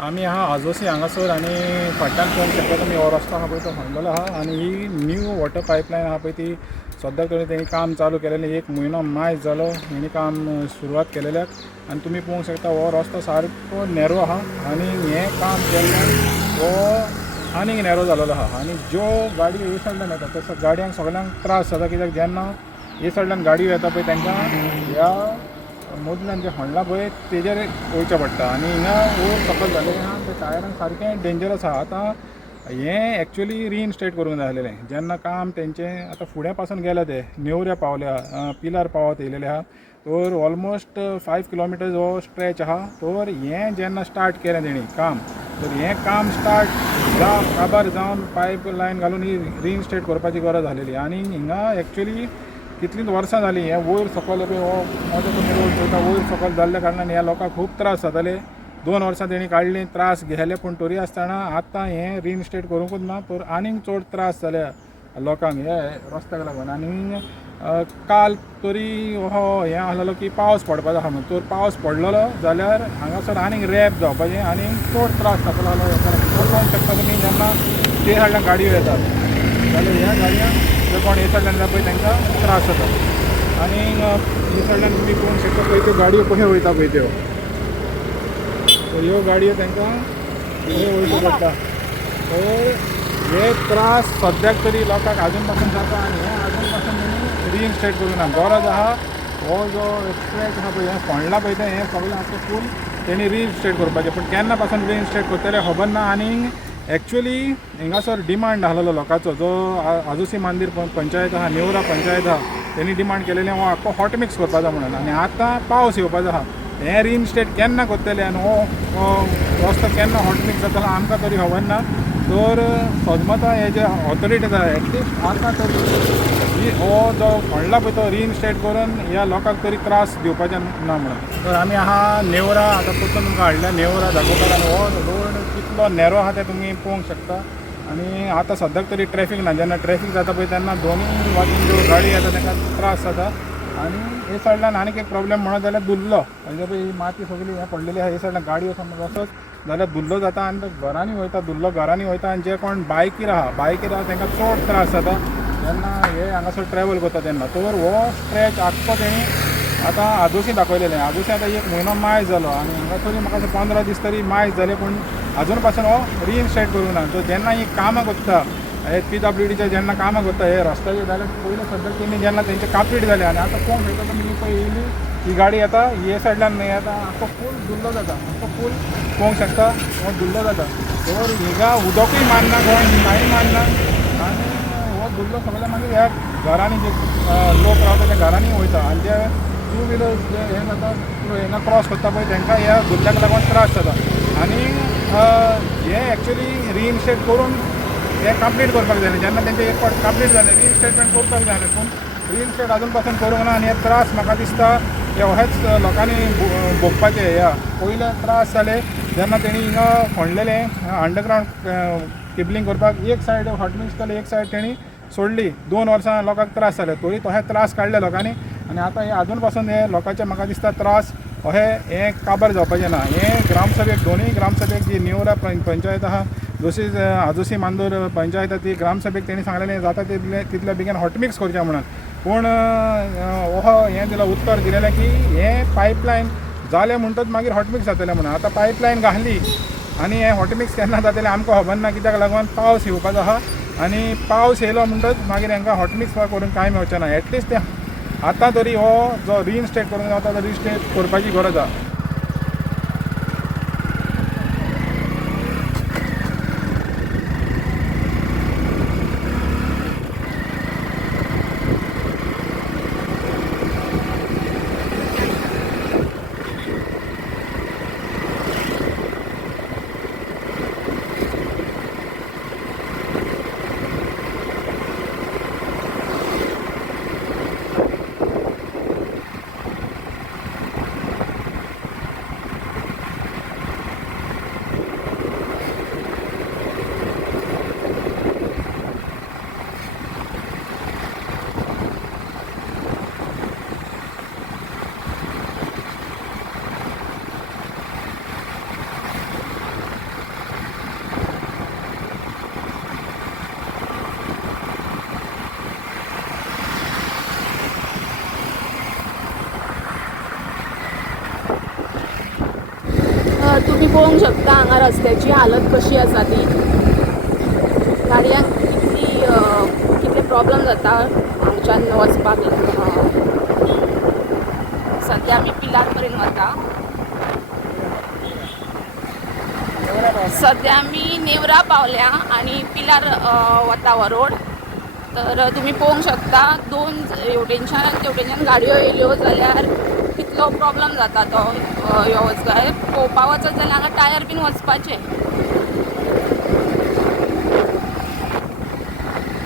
आमी आहा आजोसी हांगासर आनी फाटल्यान पळोवंक शकता तुमी हो रस्तो आहा पळय तो खणलेलो आहा आनी ही न्यू वॉटर पायपलायन आहा पळय ती सद्या तरी तेणी काम चालू केलेलें 1 म्हयनो मायज जालो हेणी काम सुरवात केलेल्याक आनी तुमी पळोवंक शकता हो रस्तो सारको नॅरो आहा आनी हें काम केल्ल्यान हो आनीक नॅरो जालेलो आहा आनी ज्यो गाडयो हे सायडल्यान येता तसो गाडयांक सगळ्यांक त्रास जाता कित्याक जेन्ना हे सायडल्यान गाडयो येता पळय तांकां ह्या मदल्यान जे खणला पळय तेजेर वयचें पडटा आनी हिंगा वयर सकयल जालेलें आहा ते टायरांक सारकें डेंजरस आहा आतां हें एक्चुअली रिइनस्टेट करूंक जाय आसलेलें जेन्ना काम तेंचें आतां फुडें पासून गेल्या ते नेवऱ्या पावल्या पिलार पावत येयलेले आहा तर ऑलमोस्ट 5 किलोमिटर्स हो स्ट्रेच आहा तर हें जेन्ना स्टार्ट केलें तेणी काम तर हें काम स्टार्ट काबार जावन पायप लायन घालून ही रिइनस्टेट करपाची गरज आसलेली आनी हिंगा एक्चुअली कितलींच वर्सां जालीं हें वयर सकयल हो मजा तुमी रोड पळयता वयर सकयल जाल्ल्या कारणान ह्या लोकांक खूब त्रास जाताले 2 वर्सां तेणी काडलीं त्रास गेले पूण तरी आसतना आतां हें रिइनस्टेट करूंकूच ना तर आनीक चड त्रास जाल्या लोकांक हे रस्त्याक लागून आनी काल तरी हो हें आसलेलो की पावस पडपाचो आहा म्हणून तर पावस पडलेलो जाल्यार हांगासर आनीक रॅप जावपाचें आनीक चड त्रास जातलो आसलो पळोवंक शकता तुमी जेन्ना ते सायडल्यान गाडयो येतात जाल्यार ह्या गाडयांक जे कोण हे सायडल्यान येता पळय तांकां त्रास जाता आनी हे सायडल्यान तुमी पळोवंक शकता पळय त्यो गाडयो कशें वयता पळय त्यो तर ह्यो गाडयो तांकां कशें वयचो पडटा तर हे त्रास सद्याक तरी लोकांक आजून पासून जाता आनी हें आजून पासून तेणी रिइनस्टेट करूंक ना गरज आहा हो जो स्ट्रेच आहा पळय हें फोंडला पळय तें हें सगळें आतां फूल तेणी रिइनस्टेट करपाचें पूण केन्ना पासून रिइनस्टेट करतले खबर ना आनी एक्चुअली हिंगासर डिमांड आसलेलो लोकांचो जो आजोसी मांदेर पंचायत आहा नेवरा पंचायत आहा तेणी डिमांड केलेलें हो आख्खो हॉट मिक्स करपाचो म्हणून आनी आतां पावस येवपाचो आहा हें रिइनस्टेट केन्ना करतले आनी हो रस्तो केन्ना हॉट मिक्स जातलो आमकां तरी खबर ना तर सदमता हे जे ऑथॉरिटीज आहा एटलिस्ट आतां तरी हो जो फोंडला पळय तो रिइनस्टेट करून ह्या लोकांक तरी त्रास दिवपाचें ना म्हणून तर आमी आहा नेवरा आतां पसून तुमकां हाडल्या नेवरा दाखोवपाक आनी हो रोड कितलो नॅरो आहा तें तुमी पळोवंक शकता आनी आतां सद्याक तरी ट्रॅफीक ना जेन्ना ट्रॅफीक जाता पळय तेन्ना दोनूय वाटेन ज्यो गाडी येता तांकां त्रास जाता आनी हे सायडल्यान आनीक एक प्रॉब्लेम म्हणत जाल्यार दुल्लो म्हणजे पळय ही माती सगळी हें पडलेली आहा हे सायडल्यान गाडयो समज वचत जाल्यार दुल्लो जाता आनी तो घरांनी वयता दुल्लो घरांनी वयता आनी जे कोण बायकीर आहा तांकां चड त्रास जाता जेन्ना हे हांगासर ट्रॅवल करता तेन्ना तर हो स्ट्रेच आख्खो तेणी आतां आजोसी दाखयलेलें आजोसी आतां 1 म्हयनो मायज जालो आनी हांगा तरी म्हाका अशें 15 दीस तरी मायज जाले पूण आजून पासून हो रिइनस्टेट करूंक ना सो जेन्ना ही कामां करता हे PWDचे जेन्ना कामां करता हे रस्त्याचे जाल्यार पयलीं सद्याक तेणी जेन्ना तेंचे कंप्लीट जाले आनी आतां पळोवंक शकता तुमी पळय येयली ही गाडी येता हे सायडल्यान न्हय येता आख्खो फूल दुल्लो जाता आख्खो फूल पळोवंक शकता हो दुल्लो जाता तर हिंगा उदकूय मारना कोण कांय मारना आनी हो दुल्लो सगळें मागीर ह्या घरांनी जे लोक रावता त्या घरांनी वयता आनी जे 2 व्हिलर्स जे हें जाता हिंगा क्रॉस करता पळय तांकां ह्या दुल्ल्याक लागून त्रास जाता आनी हें एक्चुली रिइनस्टेट करून हें कंप्लीट करपाक जाय जेन्ना तेंचें एक फावट कंप्लीट जालें रिइनस्टेटमेंट करपाक जाय पूण रिइनस्टेट आजून पासून करूंक ना आनी हे त्रास म्हाका दिसता हे अशेंच लोकांनी भोगपाचे ह्या पयले त्रास जाले जेन्ना तेणी हिंगा खणलेलें अंडरग्रावंड केबलिंग करपाक एक सायड हॉट मिक्स जालें एक सायड तेणी सोडली 2 वर्सां लोकांक त्रास जाले तरी तशें त्रास काडले लोकांनी आनी आतां हे आजून पासून हे लोकांचे म्हाका दिसता त्रास हें काबार जावपाचें ना हें ग्रामसभेक दोनूय ग्रामसभेक जी नेवरा पंचायत आहा जशी आजोसी मांदोर पंचायत ती ग्रामसभेक तेणी सांगलेलें जाता तितले बेगीन हॉट मिक्स करचें म्हणून पूण हो हें दिलां उत्तर दिलेलें की हें पायपलायन जालें म्हणटच मागीर हॉट मिक्स जातलें म्हणून आतां पायपलायन घातली आनी हें हॉट मिक्स केन्ना जातलें आमकां खबर ना कित्याक लागून पावस येवपाचो आहा आनी पावस येयलो म्हणटच मागीर हांकां हॉट मिक्स करूंक कांय मेळचें ना एटलिस्ट तें आतां तरी हो जो रिइनस्टेट करूंक जाता तो रिइनस्टेट करपाची गरज आहा तुम्ही पळोवंक शकता हांगा रस्त्याची हालत कशी आसा ती. गाडयांक कितले प्रॉब्लेम जाता हांगच्यान वचपाक. सद्या आमी पिलार पर्यंत वता. सद्या आमी नेवरा पावल्या आनी पिलार वता हो रोड. तर तुमी पळोवंक शकता दोन हेवटेनच्यान आनी तेवटेनच्यान गाडयो येयल्यो जाल्यार कितलो प्रॉब्लेम जाता तो ह्यो वचपाक. पळोवपा वचत जाल्यार हांगा टायर बीन वचपाचे.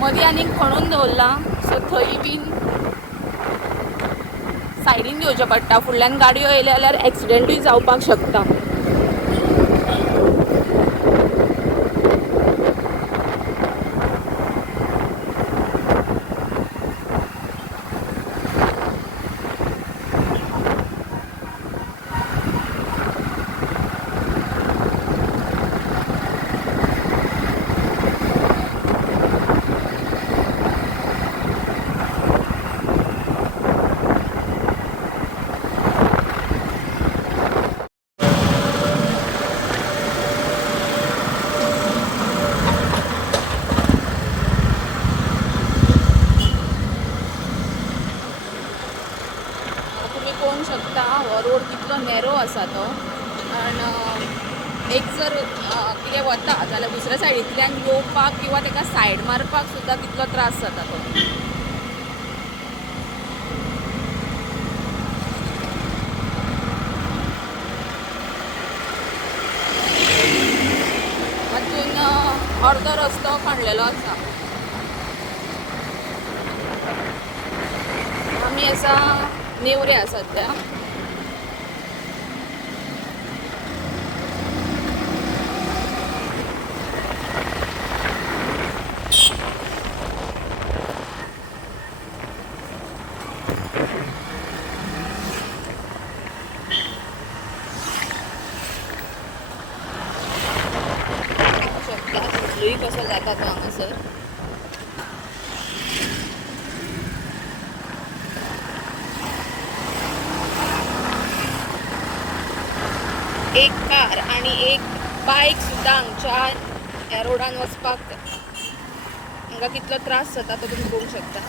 मदीं आनीक खणून दवरला सो थंय बीन सायडीन घेवचें पडटा. फुडल्यान गाडयो येयल्यो जाल्यार एक्सिडेंटूय जावपाक शकता. पळोवंक शकता हो रोड कितलो नॅरो आसा तो. एक जर कितें वता जाल्यार दुसऱ्या सायडींतल्यान येवपाक किंवा ताका सायड मारपाक सुद्दां कितलो त्रास जाता तो. हातून अर्दो रस्तो खणलेलो आसा. आमी आसा नेवऱ्या सद्या. शकता कसो जाता तो हांगासर. एक कार आणि एक बायक सुद्दां हांगच्या ह्या रोडान वचपाक हांकां कितलो त्रास जाता तो तुमी पळोवंक शकता.